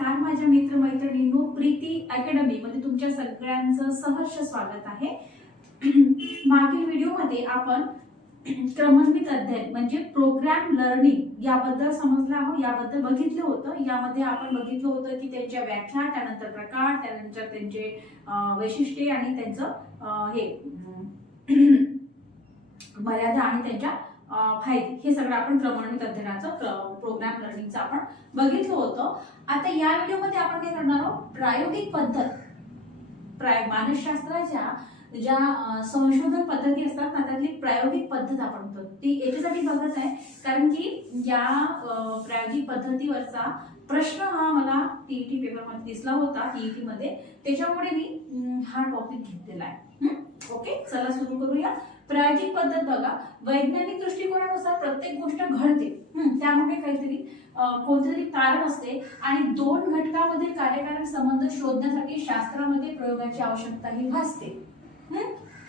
नमस्कार माझ्या मित्रमैत्रिणींनो, प्रीती अकॅडमी मध्ये तुमच्या सगळ्यांचं सहर्ष स्वागत आहे। मागील व्हिडिओमध्ये आपण क्रमन्वित अध्ययन म्हणजे प्रोग्राम लर्निंग याबद्दल समजलं आहोत, याबद्दल बघितलं होतं। यामध्ये आपण बघितलं होतं की त्यांच्या व्याख्या, त्यानंतर प्रकार, त्यानंतर त्यांचे वैशिष्ट्ये आणि त्यांचं मर्यादा आणि त्यांच्या फायदे हे सगळं आपण क्रमन्वित अध्ययनाचं प्रोग्राम लर्निंगचं आपण बघितलं होतं। आता या व्हिडिओमध्ये आपण काय करणार आहोत, प्रायोगिक पद्धत मानसशास्त्राच्या ज्या संशोधन पद्धती असतात ना त्यातली प्रायोगिक पद्धत आपण ती याच्यासाठी बघत आहे, कारण की या प्रायोगिक पद्धतीवरचा प्रश्न हा मला टीईटी पेपर मध्ये दिसला होता, टीईटी मध्ये, त्याच्यामुळे मी हा टॉपिक घेतलेला आहे। ओके, चला सुरू करूया। प्रायोगिक पद्धत बघा, वैज्ञानिक दृष्टिकोनानुसार प्रत्येक गोष्ट घडते, त्यामुळे काहीतरी कोणतेतरी कारण असते आणि दोन घटकांमधील कार्यकारक संबंध शोधण्यासाठी शास्त्रामध्ये प्रयोगाची आवश्यकता ही भासते।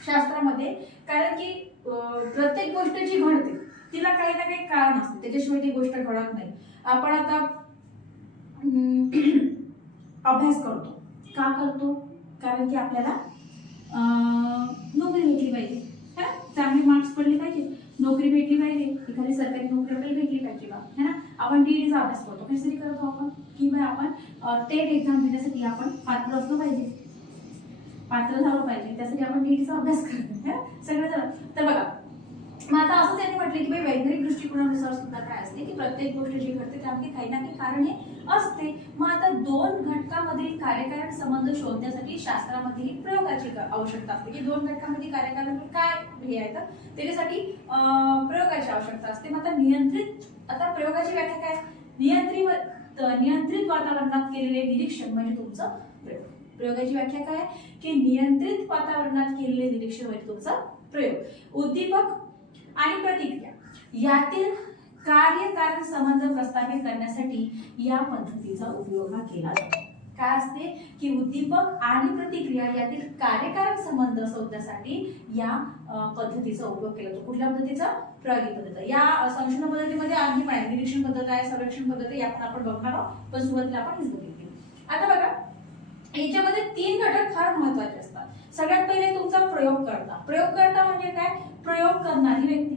शास्त्रामध्ये, कारण की प्रत्येक गोष्ट जी घडते तिला काही ना काही कारण असते, त्याच्याशिवाय ती गोष्ट घडत नाही। आपण आता अभ्यास करतो, का करतो? कारण की आपल्याला नोकरी भेटली पाहिजे, चांगले मार्क्स पडले पाहिजे, नोकरी भेटली पाहिजे, एखादी सरकारी नोकरी आपल्याला भेटली पाहिजे का, है ना। आपण टीईटीचा अभ्यास करतो, कशासाठी करतो आपण, की भाई आपण टेट एक्झाम देण्यासाठी आपण पात्र असलो पाहिजे, पात्र झालो पाहिजे, त्यासाठी आपण टीईटीचा अभ्यास करतो, सगळं झालं। तर बघा, मग आता असं त्यांनी म्हटलं की भाई वैज्ञानिक दृष्टिकोनानुसार सुद्धा काय असते की प्रत्येक गोष्ट जी घडते त्यामध्ये काही ना काही कारणे असते। मग आता दोन घटकांमधील कार्यकारक संबंध शोधण्यासाठी शास्त्रामध्ये ही प्रयोगाची आवश्यकता असते, की दोन घटकांमध्ये कार्यकारक काय हे आहे तर त्याच्यासाठी प्रयोगाची आवश्यकता असते। मग आता प्रयोगाची व्याख्या काय, नियंत्रित वातावरणात केलेले निरीक्षण म्हणजे तुमचं प्रयोग। प्रयोगाची व्याख्या काय की नियंत्रित वातावरणात केलेले निरीक्षण म्हणजे तुमचा प्रयोग। उद्दीपक आणि प्रतिक्रिया यातील कार्यकारण संबंध प्रस्थापित करण्यासाठी या पद्धतीचा उपयोग हा केला जातो। काय असते की उद्दीपक आणि प्रतिक्रिया यातील कार्यकारक संबंध शोधण्यासाठी या पद्धतीचा उपयोग केला जातो। कुठल्या पद्धतीचा? प्रायोगिक पद्धत। या संशोधन पद्धतीमध्ये आणखी पण निरीक्षण पद्धत आहे, सर्वेक्षण पद्धत आहे, यात आपण बघणार आहोत, पण सुरुवातीला आपण हीच बघितली। आता बघा, याच्यामध्ये तीन घटक फार महत्त्वाचे असतात। सगळ्यात पहिले तुमचा प्रयोगकर्ता। प्रयोगकर्ता म्हणजे काय? प्रयोग करणारी व्यक्ती।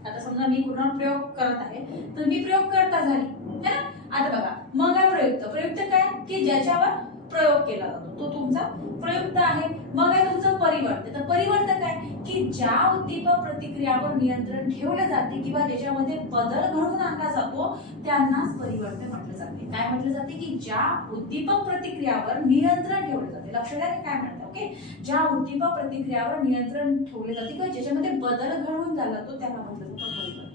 आता समजा मी कुणावर प्रयोग करत आहे तर मी प्रयोगकर्ता झाली, है ना। आता बघा, मग आहे प्रयुक्त। प्रयुक्त काय की ज्याच्यावर प्रयोग केला जातो तो तुमचा प्रयुक्त आहे। मग आहे तुमचं परिवर्त। तर परिवर्त काय की ज्या उद्दीपक प्रतिक्रियावर नियंत्रण ठेवले जाते किंवा त्याच्यामध्ये बदल घडवून आणला जातो त्यांनाच परिवर्त म्हटलं जाते। काय म्हटलं जाते की ज्या उद्दीपक प्रतिक्रियावर नियंत्रण ठेवले जाते। लक्ष द्या की काय म्हणतात, ओके, ज्या उद्दीपक प्रतिक्रियावर नियंत्रण ठेवले जाते किंवा ज्याच्यामध्ये बदल घडवून झाला तो त्याला म्हटलं जातं परिवर्त।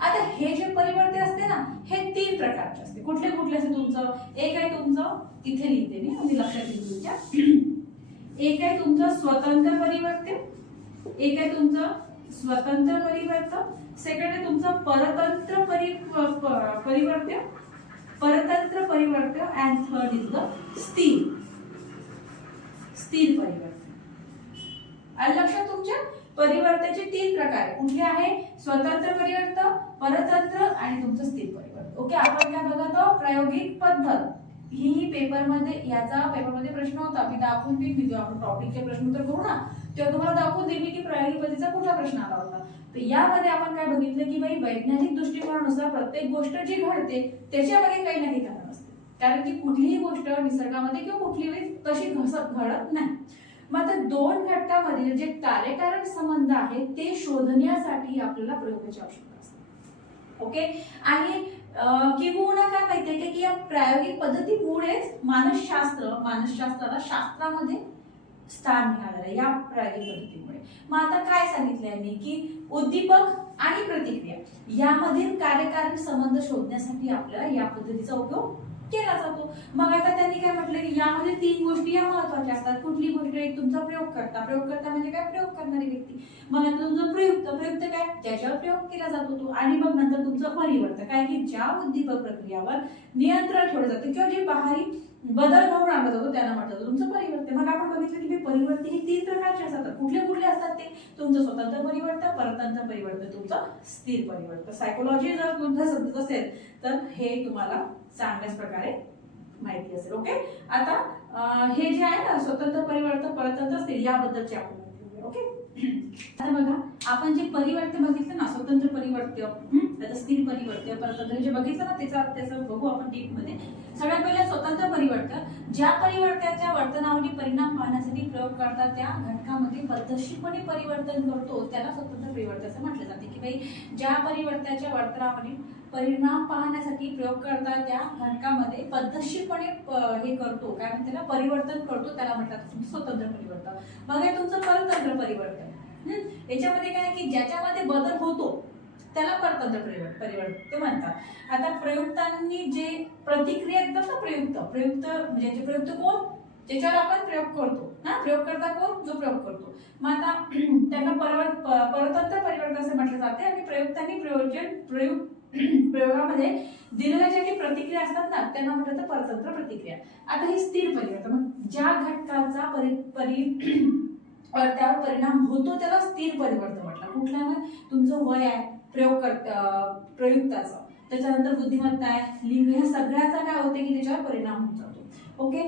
आता हे जे परिवर्ते असते ना, हे तीन प्रकारचे असते। कुठले कुठले असते तुमचं? एक आहे तुमचं, इथे लिहिते मी म्हणजे लक्षात येईल तुमच्या, एक आहे तुमचं स्वतंत्र परिवर्त्य, एक आहे तुमचं स्वतंत्र परिवर्त, सेकंड आहे तुमचं परतंत्र परिवर्त्य, परतंत्र परिवर्त्य, अँड थर्ड इज द स्थिर परिवर्त्य। आणि लक्षात तुमच्या परिवर्ताचे तीन प्रकार कुठले आहे? स्वतंत्र परिवर्त, परतंत्र आणि तुमचं स्थिर परिवर्त। ओके, आपण काय बघत आहोत? प्रायोगिक पद्धत। ही पेपरमध्ये याचा पेपरमध्ये प्रश्न होता, मी दाखवून देईन, मी आपण टॉपिकचे प्रश्न तर करू ना, तेव्हा तुम्हाला दाखवून देईन की प्रायोगिक पद्धतीचा कुठला प्रश्न आला होता। तर यामध्ये आपण काय बघितलं की भाई वैज्ञानिक दृष्टिकोनानुसार प्रत्येक गोष्ट जी घडते त्याच्यामध्ये काही ना काही कारण असते, कारण की कुठलीही गोष्ट निसर्गामध्ये किंवा कुठलीही तशी घडत नाही। मग आता दोन घटकांमधील जे कार्यकारक संबंध आहेत ते शोधण्यासाठी आपल्याला प्रयोगाची आवश्यकता असते। ओके, आणि किंवा काय माहितीये की या प्रायोगिक पद्धतीमुळेच मानसशास्त्राला शास्त्रामध्ये स्थान मिळालेलं आहे, या प्रायोगिक पद्धतीमुळे। मग आता काय सांगितलंय मी की उद्दीपक आणि प्रतिक्रिया यामधील कार्यकारक संबंध शोधण्यासाठी आपल्याला या पद्धतीचा उपयोग केला जातो। मग आता त्यांनी काय म्हटलं की यामध्ये तीन गोष्टी या महत्त्वाच्या असतात। कुठली गोष्ट? एक तुमचा प्रयोगकर्ता म्हणजे काय? प्रयोग करणारी व्यक्ती। मग नंतर तुमचं प्रयुक्त काय? ज्याच्यावर प्रयोग केला जातो तो। आणि मग नंतर तुमचं परिवर्त काय की ज्या उद्दीपक प्रक्रियावर नियंत्रण ठेवलं जातं किंवा जे बाहेरी बदल घडवून आणला जातो त्यांना म्हटलं जातं तुमचं परिवर्त। मग आपण बघितलं की परिवर्त ही तीन प्रकारचे असतात। कुठले असतात ते? तुमचं स्वतंत्र परिवर्त, परतंत्र परिवर्त, तुमचं स्थिर परिवर्त। सायकोलॉजी जर तुमचं समजत असेल तर हे तुम्हाला चांगल्याच प्रकारे माहिती असेल. ओके, आता हे जे आहे ना स्वतंत्र परिवर्त परतंत्र स्थिर याबद्दलचे आपण बोलूया. ओके, आता बघा आपण जे परिवर्त बघितलं ना, स्वतंत्र परिवर्त, त्याचं स्थिर परिवर्त, परतंत्र जे बघितलं ना, त्याचं बघू आपण डीप मध्ये. सगळ्यात पहिले स्वतंत्र परिवर्त, ज्या परिवर्त्याच्या वर्तनावली परिणाम पाहण्यासाठी प्रयोग करतात त्या घटकामध्ये पद्धतशीरपणे परिवर्तन करतो त्याला स्वतंत्र परिवर्त असं म्हटलं जाते. की भाई ज्या परिवर्त्याच्या वर्तनावली परिणाम पाहण्यासाठी प्रयोग करतात त्या घटकामध्ये पद्धतशीरपणे हे करतो, काय म्हणते त्याला, परिवर्तन करतो, त्याला म्हणतात स्वतंत्र परिवर्तन. मग हे तुमचं परतंत्र परिवर्तन. याच्यामध्ये काय की ज्याच्यामध्ये बदल होतो त्याला परतंत्र परिवर्तन म्हणतात. आता प्रयुक्तांनी जे प्रतिक्रिया देतात ना, प्रयुक्त म्हणजे प्रयुक्त कोण, ज्याच्यावर आपण प्रयोग करतो ना, प्रयोगकर्ता कोण, जो प्रयोग करतो. मग आता त्यांना परतंत्र परिवर्तन असं म्हटलं जाते. आणि प्रयुक्तांनी प्रयोगामध्ये दिलेल्या ज्या काही प्रतिक्रिया असतात ना त्यांना म्हटलं तर परतंत्र प्रतिक्रिया. आता ही स्थिर परिवर्तन, मग ज्या घटकाचा त्यावर परिणाम होतो त्याला स्थिर परिवर्तन म्हटलं. कुठल्यानं, तुमचं वय आहे प्रयुक्ताचं, त्याच्यानंतर बुद्धिमत्ता आहे, लिंग, ह्या सगळ्याचा काय होते की त्याच्यावर परिणाम होत जातो. ओके,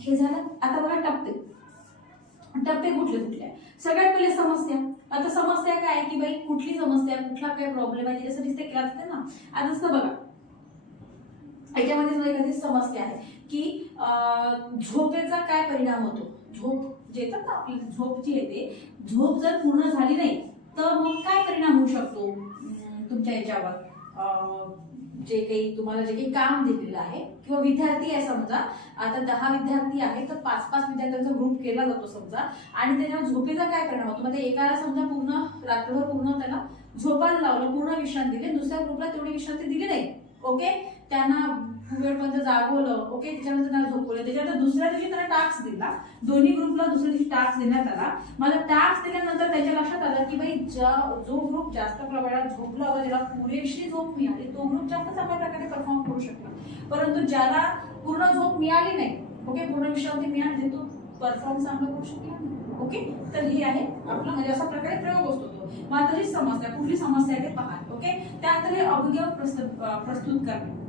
हे झालं. आता बघा टप्पे कुठले आहे. सगळ्यात पहिले समस्या. आता समस्या काय आहे की बाई कुठली समस्या, कुठला काय प्रॉब्लेम आहे त्याच्यासाठी ते केला जाते ना. आता असं बघा याच्यामध्ये एखादी समस्या आहे की झोपेचा काय परिणाम होतो. झोप जे येतात ना आपली झोप जी येते, झोप जर पूर्ण झाली नाही तर मग काय परिणाम होऊ शकतो तुमच्या याच्यावर. जे काही तुम्हाला जे काही काम दिलेलं आहे, किंवा विद्यार्थी आहे समजा, आता 10 विद्यार्थी आहे तर 5-5 विद्यार्थ्यांचा ग्रुप केला जातो समजा, आणि त्याच्यावर झोपेचा काय परिणाम होतो. म्हणजे एकाला समजा पूर्ण रात्रभर पूर्ण त्याला झोपायला लावलं, पूर्ण विश्रांती दिली, दुसऱ्या ग्रुपला तेवढी विश्रांती दिली नाही. ओके, त्यांना वेळपर्यंत जागवलं. ओके, त्याच्यानंतर त्यांना झोपवलं. त्याच्यानंतर दुसऱ्या दिवशी त्यांना टास्क दिला, दोन्ही ग्रुपला दुसऱ्या दिवशी टास्क देण्यात आला. मला टास्क दिल्यानंतर त्याच्या लक्षात आलं की बाई जो ग्रुप जास्त प्रमाणात झोपला होता, ज्याला पुरेशी झोप मिळाली, तो ग्रुप जास्त चांगल्या प्रकारे परफॉर्म करू शकला. परंतु ज्याला पूर्ण झोप मिळाली नाही, ओके, पूर्ण विश्रांती मिळाली, तो परफॉर्म चांगला करू शकला नाही. ओके, तर हे आहे आपला म्हणजे अशा प्रकारे प्रयोग असतो तो. मग आता ही समस्या, कुठली समस्या आहे ते पहा. ओके, त्यानंतर हे अभिगम प्रस्तुत करणे.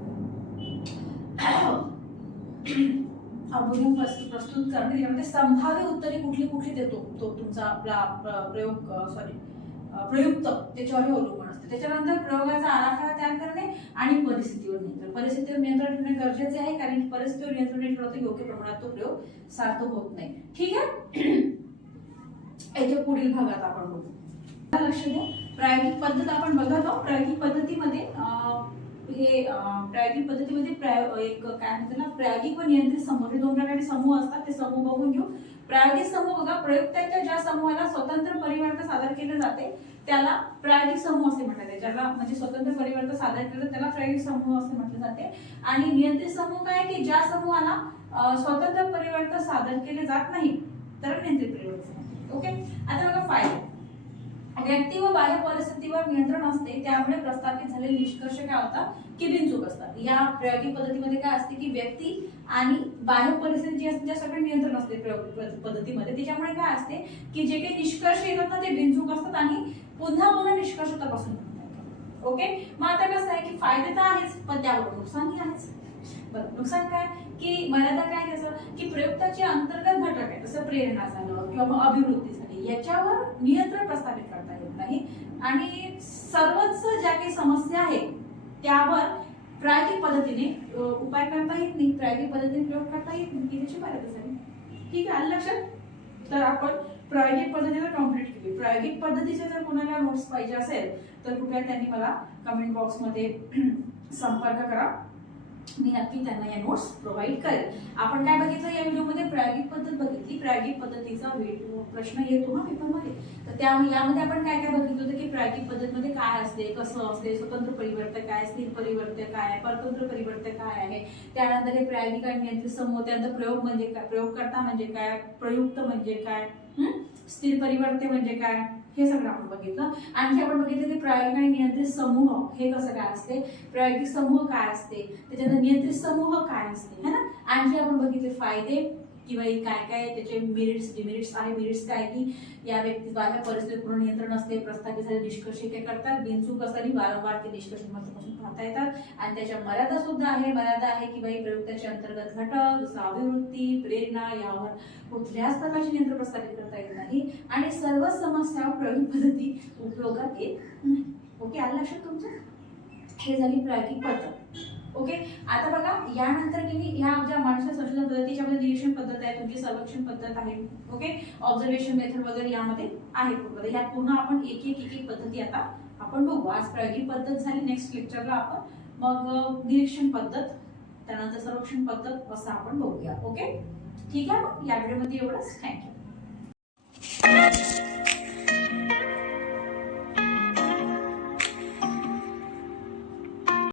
अभिगम प्रस्तुत करणे, त्याच्यामध्ये संभाव्य उत्तरे कुठली देतो तो तुमचा आपला प्रयुक्त त्याच्यावर अवलंबून असते. त्याच्यानंतर प्रयोगाचा आराखडा तयार करणे आणि परिस्थितीवर नियंत्रण ठेवणे गरजेचे आहे, कारण परिस्थितीवर नियंत्रण ठेवलं तर योग्य प्रमाणात तो प्रयोग सार्थक होत नाही. ठीक आहे, याच्या पुढील भागात आपण बघू. लक्ष द्या, प्रायोगिक पद्धत आपण बघत आहोत. प्रायोगिक पद्धतीमध्ये एक काय म्हणतात ना, प्रायोगिक व नियंत्रित समूह, हे 2 प्रकारचे समूह असतात. ते समूह बघून घेऊ. प्रायोगिक समूह बघा, प्रयुक्ताच्या ज्या समूहाला स्वतंत्र परिवर्तन सादर केले जाते त्याला प्रायोगिक समूह असे म्हटले जाते. ज्याला म्हणजे स्वतंत्र परिवर्तन सादर केलं त्याला प्रायोगिक समूह असे म्हटले जाते. आणि नियंत्रित समूह काय की ज्या समूहाला स्वतंत्र परिवर्तन सादर केले जात नाही तर नियंत्रित परिवर्तन. ओके, आता बघा फायदे. व्यक्ती व बाह्य परिस्थितीवर नियंत्रण असते, त्यामुळे प्रस्थापित झालेले निष्कर्ष काय होतात की बिनचूक असतात. या प्रायोगिक पद्धतीमध्ये काय असते की व्यक्ती आणि बाह्य परिस्थिती जी असते त्या सगळं नियंत्रण असते प्रायोगिक पद्धतीमध्ये. त्याच्यामुळे काय असते की जे काही निष्कर्ष येतात ना ते बिनचूक असतात आणि पुन्हा निष्कर्ष तपासून. ओके, मग आता कसं आहे की फायदे तर आहेच पण त्यावर नुकसानही आहेच. बरं, नुकसान काय की मर्यादा काय त्याचं की प्रयुक्ताचे अंतर्गत घटक आहे, जसं प्रेरणा झालं किंवा मग अभिवृत्ती झाली, याच्यावर नियंत्रण प्रस्थापित करता येत नाही. आणि सर्वच ज्या काही समस्या आहेत त्यावर प्रायोगिक पद्धतीने उपाय करता येत नाही, प्रायोगिक पद्धतीने प्रयोग करता येत नाही, त्याची मर्यादा झाली. ठीक आहे, आलं लक्षात. तर आपण प्रायोगिक पद्धतीने कम्प्लीट केली. प्रायोगिक पद्धतीचे जर कोणाला नोट्स पाहिजे असेल तर कृपया त्यांनी मला कमेंट बॉक्समध्ये संपर्क करा, मी नक्की त्यांना या नोट्स प्रोव्हाइड करेल. आपण काय बघितलं या व्हिडिओमध्ये, प्रायोगिक पद्धत बघितली. प्रायोगिक पद्धतीचा प्रश्न येतो ना पेपरमध्ये, तर यामध्ये आपण काय काय बघितलं होतं की प्रायोगिक पद्धतीमध्ये काय असते, कसं असते, स्वतंत्र परिवर्तक काय, स्थिर परिवर्तक काय, परतंत्र परिवर्तक काय आहे, त्यानंतर हे प्रायोगिक आणि नियंत्रित समूह, त्यानंतर प्रयोग म्हणजे काय, प्रयोगकर्ता म्हणजे काय, प्रयुक्त म्हणजे काय, स्थिर परिवर्तक म्हणजे काय, हे सगळं आपण बघितलं. आणखी आपण बघितलं की प्रायोगिक आणि नियंत्रित समूह हे कसं काय असते, प्रायोगिक समूह काय असते, त्याच्यानंतर नियंत्रित समूह काय असते, है ना. आणखी आपण बघितले फायदे, किंवा काय काय त्याचे मेरिट्स डिमेरिट्स आहे. मेरिट्स काय की या व्यक्तीस बाह्य परिस्थितीवर नियंत्रण असते, प्रस्थापित झाले निष्कर्ष काय करतात, बिनचूक असताना वारंवार ते निष्कर्ष महत्वापासून पाहता येतात. आणि त्याच्या मर्यादा सुद्धा आहे. मर्यादा आहे की बाई प्रयुक्ताचे अंतर्गत घटक जसं अभिवृत्ती, प्रेरणा यावर कुठल्याच प्रकारचे नियंत्रण प्रस्थापित करता येत नाही आणि सर्व समस्यावर प्रयोग पद्धती उपयोगात येत नाही. ओके, आलं लक्षात तुमचं? हे झाली प्रायोगिक पद्धत. ओके, आता बघा यानंतर की ह्या ज्या माणसा संशोधन पद्धतीच्या मध्ये निरीक्षण पद्धत आहे, तुमची सर्वेक्षण पद्धत आहे. ओके, ऑब्झर्वेशन मेथड वगैरे यामध्ये आहे. पूर्ण ह्या पूर्ण आपण एक एक पद्धती आता आपण बघू. आज प्रायोगिक पद्धत झाली, नेक्स्ट लेक्चरला आपण मग निरीक्षण पद्धत, त्यानंतर सर्वेक्षण पद्धत असं आपण बघूया. ओके, ठीक आहे, मग या व्हिडिओमध्ये एवढंच. थँक्यू.